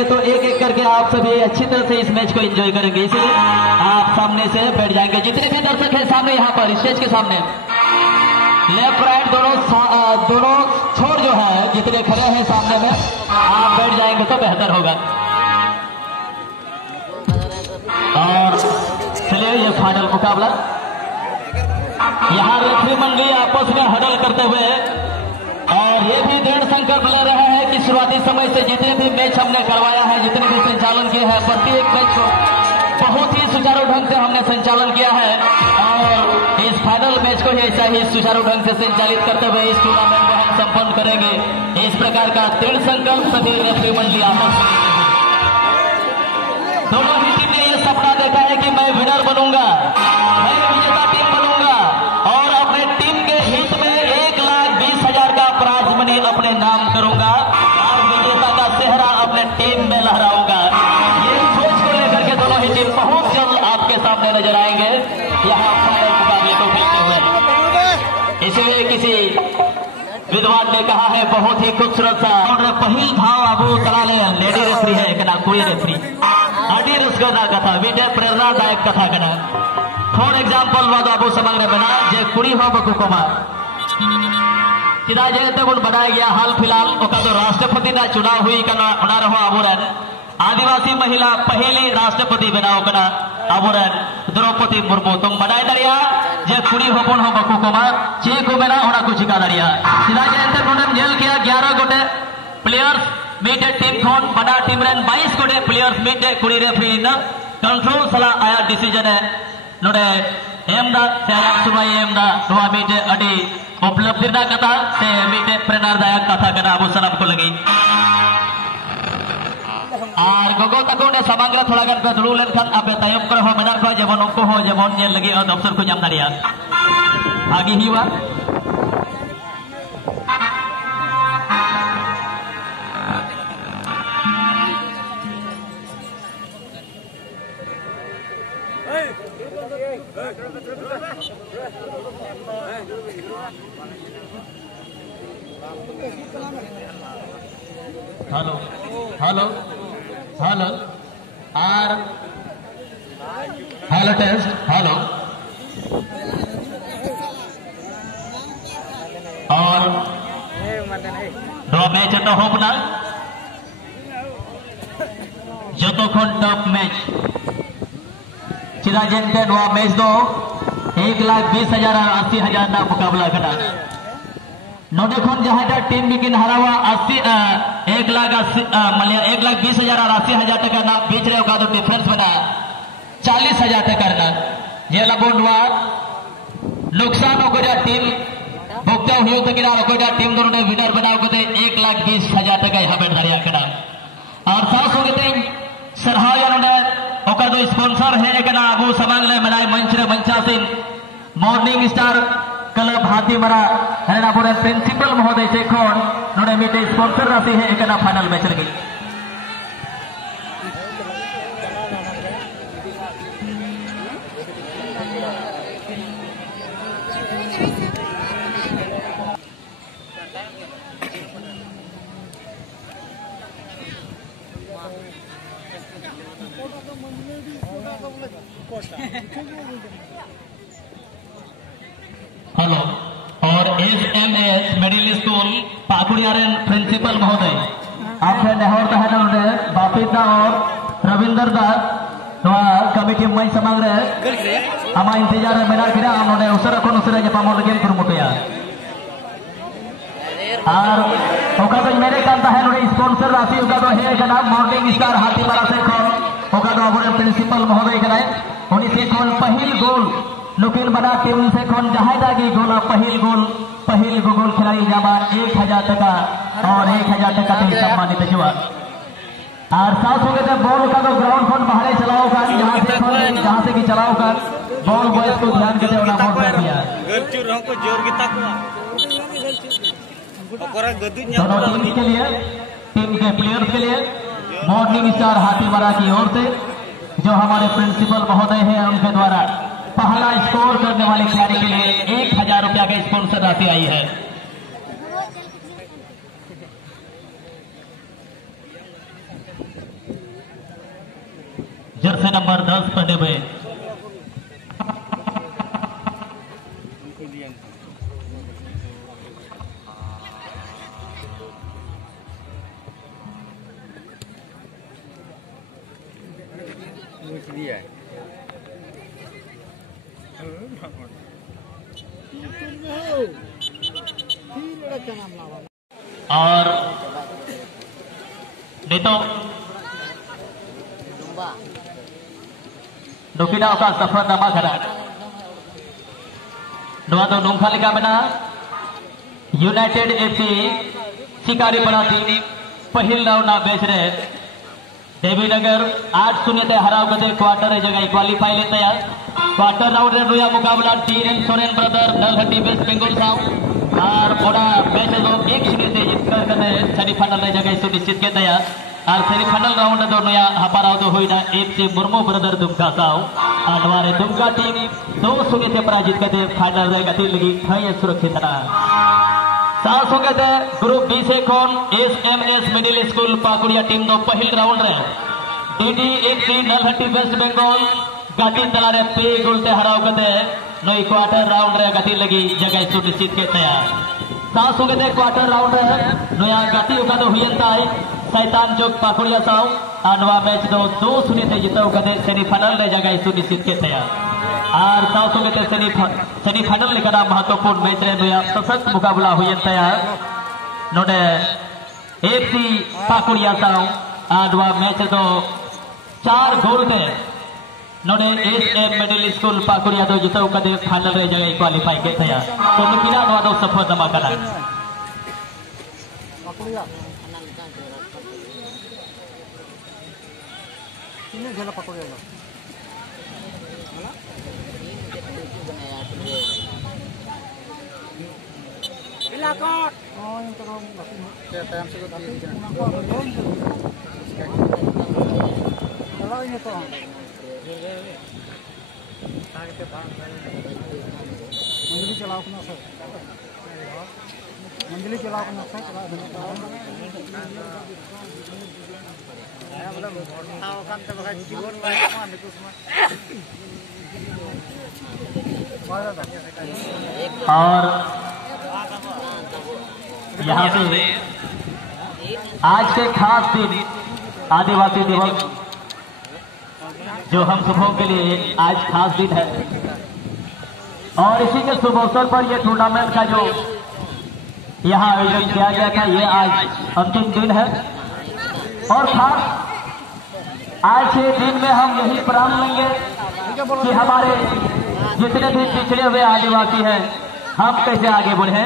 तो एक एक करके आप सभी अच्छी तरह से इस मैच को एंजॉय करेंगे, इसलिए आप सामने से बैठ जाएंगे। जितने भी दर्शक हैं सामने यहाँ पर स्टेज के सामने लेफ्ट राइट दोनों छोर जो है जितने खड़े हैं सामने में आप बैठ जाएंगे तो बेहतर होगा। और चलिए ये फाइनल मुकाबला, यहाँ रेफरी मंडली आपस में हडल करते हुए और ये भी दृढ़ संकल्प ले रहे हैं कि शुरुआती समय से जितने भी मैच हमने करवाया है, जितने भी संचालन किए हैं, प्रत्येक मैच को बहुत ही सुचारू ढंग से हमने संचालन किया है और इस फाइनल मैच को ऐसा ही सुचारू ढंग से संचालित करते हुए इस टूर्नामेंट में हम संपन्न करेंगे। इस प्रकार का दृढ़ संकल्प सभी रेफरी मंडली आपस में दोनों ही टीम ने यह सपना देखा है कि मैं विनर बनूंगा, मैं विजेता टीम बनूंगा और अपने टीम के हित में 1,20,000 का प्राइज मनी अपने नाम करूंगा और विजेता का चेहरा अपने टीम में लहराऊंगा। ये सोच को लेकर के दोनों ही टीम बहुत जल्द आपके सामने नजर आएंगे यहाँ फाइनल मुकाबले को खेलते हुए। इसलिए किसी विद्वान ने कहा है बहुत ही खूबसूरत सा और पहिल भाव अबू तलाले लेडी रेफरी है कना कोई रेफरी अडी रसगदा कथा बीटे प्रेरणादायक कथा कना। फॉर एग्जाम्पल वाद अबू समग्र बना जे कुड़ी हो बकु कोमा चिदा जे तबुन बनाया गया हाल फिलहाल ओका तो राष्ट्रपति ना चुनाव हुई कना ओना रहो अबुरन आदिवासी महिला पहली राष्ट्रपति बनाओ कना अबुरन द्रौपदी मुर्मू तुम बनाए दरिया जे कुड़ी होपन हो बकु कोमा चे को मेरा ओना को चिका दरिया चिदा जे तबुन जेल किया 11 गोटे प्लेयर्स मीटे टीम खोन बड़ा टीम रेन 22 गोटे प्लेयर्स मीटे कुड़ी रेफरी न कंट्रोल सला आया डिसीजन है नोडे एमदा से आया सुनाई एमदा नोआ मीटे अडी उपलब्धि ना कथा से मीटे प्रेरणादायक कथा कना अबू सलाम को लगी और गोगो तको ने समग्र थोड़ा गन पे दुड़ू लेन खान आपे तायम कर हो मेना को जेमन उनको हो जेमन जे लगी और अवसर को जाम दारिया आगे ही हुआ। हेलो हेलो हेलो आर हेलो टेस्ट हेलो और दो मैच तो होप ना जो तो खन टॉप मैच चिदा जनते नवा मैच दो 1,20,000 और 80,000 ना मुकाबला कटा नोडे खन जहां टीम बिकिन हरावा 1,20,000 और 80,000 टका ना बीच रहे का तो डिफरेंस बना 40,000 टका ना ये लगोनवा नुकसान को जा टीम भुगता हुई तो किना को जा टीम दोनों ने विनर बनाओ को 1,20,000 टका यहां बैठ धरिया करा और साथ हो गए सरहाव या नोडे ओका दो स्पॉन्सर है कना अबू समांग ले मनाई मंच रे मंचासीन morning star club Hathimara Haryana principal महोदय से खोन नोडे मीटे स्पॉन्सर राशि है कना फाइनल मैच रे हेलो और SMS middle school Pakuria principal महोदय आपने नेहर तहन बापिदा और रविंदर दास कमिटी मई समाग आमा इंतजार मेना किना नोडे उसरा खन उसरा जपामो लगे कुरुमुटया और ओका तो मेरे कान तहन नोडे स्पॉन्सर राशि ओका तो हे कना मॉर्निंग स्टार हाथीमारा से खन ओका तो आबरे प्रिंसिपल महोदय कनाय उनी से खन पहिल गोल नुकिन बना टीम से खन जहां दागी गोला पहिल गोल खिलाड़ी जामा 1000 टका और 1000 टका से सम्मानित हुआ और साथ हो गए बॉल का तो ग्राउंड फोन बाहर चलाओ का जहां से कि चलाओ का बॉल बॉयज को ध्यान के देना बॉल पे दिया गलचुर हमको जोर की ताकवा दोनों टीम के लिए टीम के प्लेयर्स के लिए मॉर्निंग स्टार हाथीमारा की ओर से जो हमारे प्रिंसिपल महोदय हैं उनके द्वारा पहला स्कोर करने वाले खिलाड़ी के लिए 1000 रुपया का स्पॉन्सर राशि आई है। जर्सी नंबर 10 पहने हुए और नहीं तो नुकिना का सफर नमा करा नवा तो नोंखा लिखा बना यूनाइटेड एफसी शिकारी पड़ा टीम पहिल राउंड ना बेच रहे देवीनगर 8-0 ते हराव करते क्वार्टर जगह क्वालिफाई लेते हैं क्वार्टर राउंड रे रोया मुकाबला TN Soren brother Nalhati West Bengal साव और बड़ा मैच दो 1-0 से जीतकर करते सेमीफाइनल रे जगह सुनिश्चित के तैयार और सेमीफाइनल राउंड दो नया हपाराव दो हुई ना एफसी मुर्मू ब्रदर दुमका साव आडवारे दुमका टीम 2-0 से पराजित करते फाइनल रे गति लगी खय सुरक्षित ना सास हो गए ग्रुप बी से कौन SMS middle school Pakuria team दो पहिल राउंड रे DD FC Nalhati West Bengal गति तला रे पे गोलते हराव करते नई क्वार्टर राउंड रे गति लगी जगह सुनिश्चित के तैयार सास हो गए क्वार्टर राउंड रे नया गति उका तो हुयंता है शैतान चौक पाकुड़िया साव आनवा मैच दो 2-0 से जीतो करते सेमीफाइनल रे जगह सुनिश्चित के तैयार और साथ हो गए सेमीफाइनल लेकर महत्वपूर्ण मैच रे नया सशक्त मुकाबला हुई तैयार नोडे एफसी पाकुड़िया साव आडवा मैच दो 4 गोल के नोडे एसएम मिडिल स्कूल पाकुड़िया दो जितो कदे फाइनल रे जगह क्वालिफाई के तैयार तो नुकिना नवा दो सफल दमा करा पाकुड़िया किने जला Pakuria इलाकोट yang terong ya tayang sigot kalau ini to मंजली चलाओ अपना सर मंजली चलाओ अपना सर चला kan terbagai jiwon mana itu semua और यहाँ पे आज के खास दिन आदिवासी दिवस जो हम सबों के लिए आज खास दिन है और इसी के शुभ अवसर पर यह टूर्नामेंट का जो यहाँ आयोजन किया गया था ये आज अंतिम दिन है और खास आज के दिन में हम यही प्रण लेंगे कि हमारे जितने भी पिछड़े हुए आदिवासी हैं हम कैसे आगे बढ़े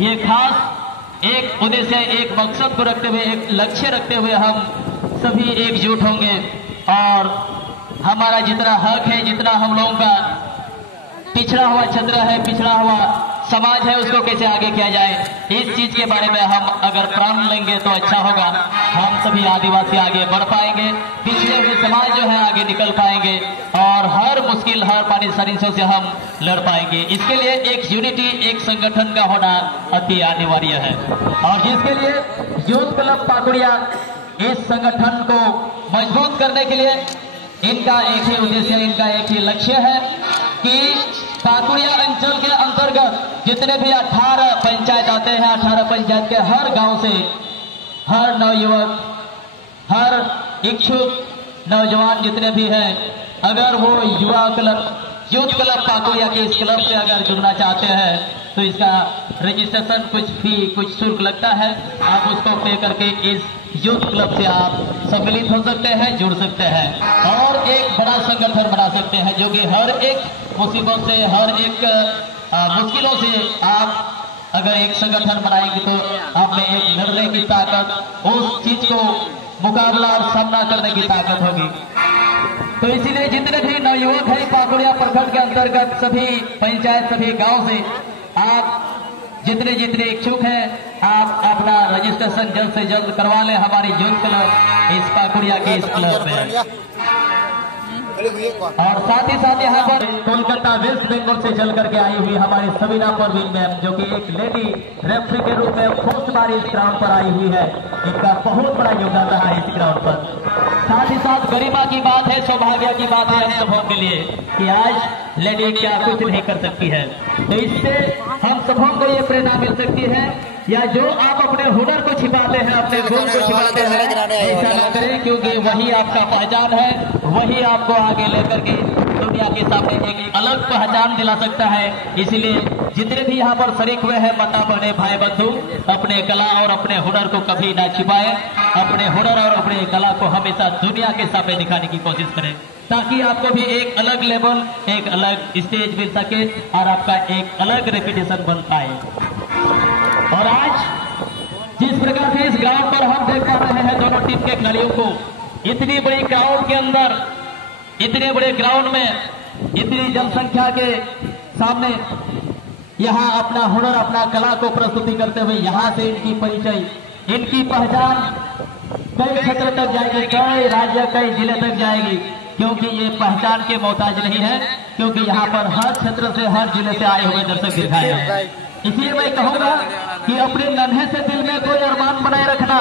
ये खास एक उद्देश्य एक मकसद को रखते हुए एक लक्ष्य रखते हुए हम सभी एकजुट होंगे और हमारा जितना हक है जितना हम लोगों का पिछड़ा हुआ क्षेत्र है पिछड़ा हुआ समाज है उसको कैसे आगे किया जाए इस चीज के बारे में हम अगर प्रण लेंगे तो अच्छा होगा हम सभी आदिवासी आगे बढ़ पाएंगे पिछड़े हुए समाज जो है आगे निकल पाएंगे और हर मुश्किल हर परेशानियों से हम लड़ पाएंगे इसके लिए एक यूनिटी एक संगठन का होना अति अनिवार्य है और जिसके लिए यूथ क्लब पाकुड़िया इस संगठन को मजबूत करने के लिए इनका एक ही उद्देश्य इनका एक ही लक्ष्य है कि पाकुड़िया अंचल के अंतर्गत जितने भी 18 पंचायत आते हैं, 18 पंचायत के हर गांव से हर नवयुवक, हर इच्छुक नौजवान जितने भी हैं, अगर वो युवा क्लब, यूथ क्लब पाकुड़िया के इस क्लब से अगर जुड़ना चाहते हैं तो इसका रजिस्ट्रेशन कुछ शुल्क लगता है। आप उसको पे करके इस यूथ क्लब से आप सम्मिलित हो सकते हैं, जुड़ सकते हैं और एक बड़ा संगठन बना सकते हैं, जो कि हर एक मुसीबत से, हर एक मुश्किलों से आप अगर एक संगठन बनाएंगे तो आप में एक लड़ने की ताकत, उस चीज को मुकाबला और सामना करने की ताकत होगी। तो इसीलिए जितने भी नवयुवक हैं पाकुड़िया प्रखंड के अंतर्गत सभी पंचायत, सभी गांव से आप जितने इच्छुक हैं, आप अपना रजिस्ट्रेशन जल्द से जल्द करवा लें हमारी यूथ क्लब इस पाकुड़िया के इस क्लब में। और साथ ही साथ यहाँ पर कोलकाता वेस्ट बंगाल से चल करके आई हुई हमारी सबीना परवीन मैम, जो कि एक लेडी रेफरी के रूप में फर्स्ट बार इस ग्राउंड पर आई हुई है। इनका बहुत बड़ा योगदान रहा है इस ग्राउंड पर। साथ ही साथ गरिमा की बात है, सौभाग्य की बात है हम सबों के लिए कि आज लेडी क्या कुछ नहीं कर सकती है। तो इससे हम सबों को ये प्रेरणा मिल सकती है, या जो आप अपने हुनर को छिपाते हैं, अपने गुण को छिपाते हैं, ऐसा न करें, क्योंकि वही आपका पहचान है, वही आपको आगे लेकर के दुनिया के सामने एक अलग पहचान दिला सकता है। इसलिए जितने भी यहाँ पर शरीक हुए हैं माता बहने भाई बंधु, अपने कला और अपने हुनर को कभी ना छिपाएं, अपने हुनर और अपने कला को हमेशा दुनिया के सामने दिखाने की कोशिश करें, ताकि आपको भी एक अलग लेवल, एक अलग स्टेज मिल सके और आपका एक अलग रेपुटेशन बन पाए। और आज जिस प्रकार से इस ग्राउंड पर हम देख पा रहे हैं दोनों टीम के खिलाड़ियों को, इतनी बड़ी क्राउड के अंदर, इतने बड़े ग्राउंड में, इतनी जनसंख्या के सामने यहाँ अपना हुनर, अपना कला को प्रस्तुति करते हुए यहाँ से इनकी परिचय, इनकी पहचान कई क्षेत्र तक जाएगी, कई राज्य, कई जिले तक जाएगी, क्योंकि ये पहचान के मोहताज नहीं है, क्योंकि यहाँ पर हर क्षेत्र से, हर जिले से आए हुए दर्शक दिखाए हैं। इसलिए मैं कहूंगा कि अपने नन्हे से दिल में कोई अरमान बनाए रखना,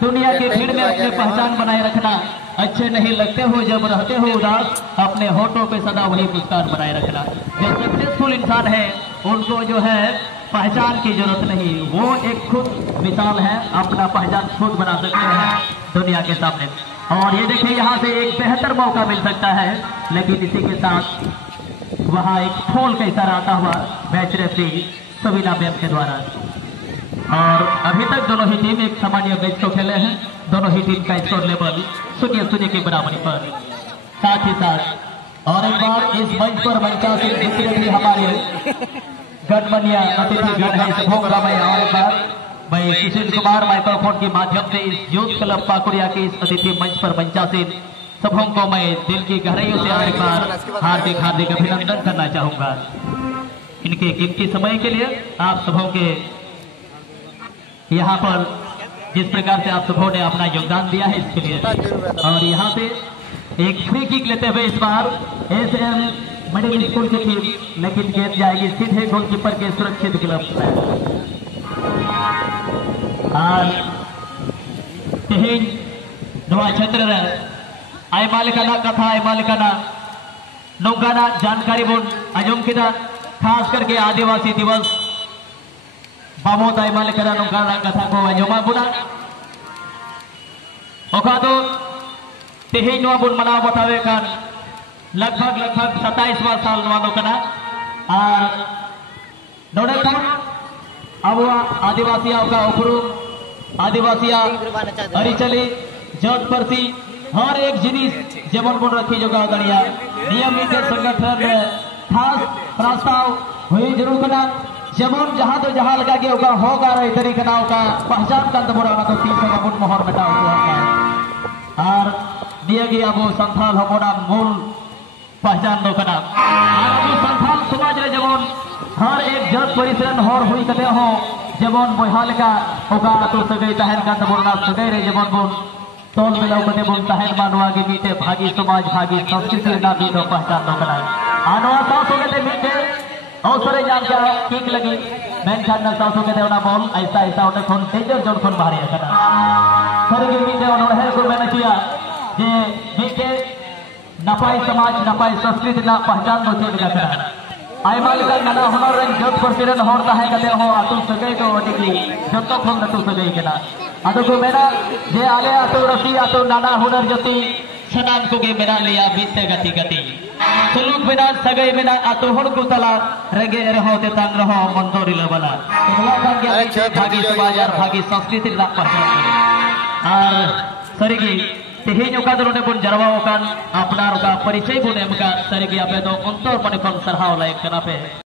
दुनिया की भीड़ में अपनी पहचान बनाए रखना। अच्छे नहीं लगते हो जब रहते हो उदास, अपने होठों पे सदा वही मुस्कान बनाए रखना। जो सक्सेसफुल इंसान है उनको जो है पहचान की जरूरत नहीं, वो एक खुद मिसाल है, अपना पहचान खुद बना सकते हैं दुनिया के सामने। और ये देखिए यहाँ से एक बेहतर मौका मिल सकता है, लेकिन इसी के साथ वहाँ एक फूल का इशारा आता हुआ मैच रेफरी सबीना मैम के द्वारा। और अभी तक दोनों ही टीम एक सामान्य मैच को खेले हैं, दोनों ही टीम का स्कोर लेवल 0-0 की बराबरी पर। साथ ही साथ और एक बार इस मंच पर मंचा से जितने भी हमारे गणमान्य अतिथिगण है इस भोग में, और एक बार मैं सुशील कुमार माइक्रोफोन के माध्यम से इस यूथ क्लब पाकुड़िया के इस अतिथि मंच पर मंचा से सबों को मैं दिल की गहराइयों से और एक बार हार्दिक हार्दिक अभिनंदन करना चाहूंगा इनके कीमती समय के लिए। आप सबों के यहाँ पर जिस प्रकार से आप सबों ने अपना योगदान दिया है इसके लिए। और यहाँ से एक फ्री किक लेते हुए इस बार एसएम मिडिल स्कूल की टीम, लेकिन गेंद जाएगी सीधे गोलकीपर के सुरक्षित ग्लव्स में। नवा क्षेत्र आई मालिकाना कथा आई मालिकाना नौकाना जानकारी बोल आजम किदा खास करके आदिवासी दिवस बामोद आई मालिकाना नौकाना कथा को आजमा बुना ओका तो तेही नवा बुन मनाव बतावे खान लगभग 27वां साल नवा नौकाना और नोडे खान अब आदिवासी का उपरूम आदिवासी अरिचली जत परसी हर एक जिनिस जेमन बन रखी जोगा गड़िया नियमित संगठन खास प्रस्ताव हुई जरूर करना जेमन जहां तो जहां लगा के ओका होगा रही तरीका ना ओका पहचान का तबरा तो 3 सौ गुण मोहर बेटा और दिया गया वो संथाल हमोना मूल पहचान दो करना और संथाल समाज रे जेमन हर एक जत परिसरन हर हुई कते हो जेमन बहाल का ओका तो सगई तहन का तबरा सगई रे जेमन बोल तोल मिलाव कते बोल तहन मानवा के मीटे भागी समाज भागी संस्कृति ना भी तो पहचान दो करना आनवा सासो के मीटे अवसर जान क्या किक लगी मेन खान ना सासो के देवना बोल ऐसा ऐसा उन्हें खोन तेजर जोन खोन भारी करना सरे के मीटे उन्होंने को मैंने किया जे मीटे नपाई समाज नपाई संस्कृति ना पहचान दो चेक करना आयमा लेका नाना हुनर रन जत परसिरन हर ताहे कते हो आतु सगै तो अडिगी जतो खन लटु सगै केना आदो को मेना जे आले आतु रसी आतु नाना हुनर जति सनाम को गे मेना लिया बीते गति गति सुलुक मेना सगै मेना आतु हर को तला रेगे रहो ते तांग रहो मंदोरी लबला तोला भाग्य भागी समाज भागी संस्कृति ला पहचान आर सरीगी तेहेज ओका दो बन जरवाओ कान अपनार ओका परिचय बन एमका सरीगी आपे दो अंतर मने खन सरहाव लायक कना पे।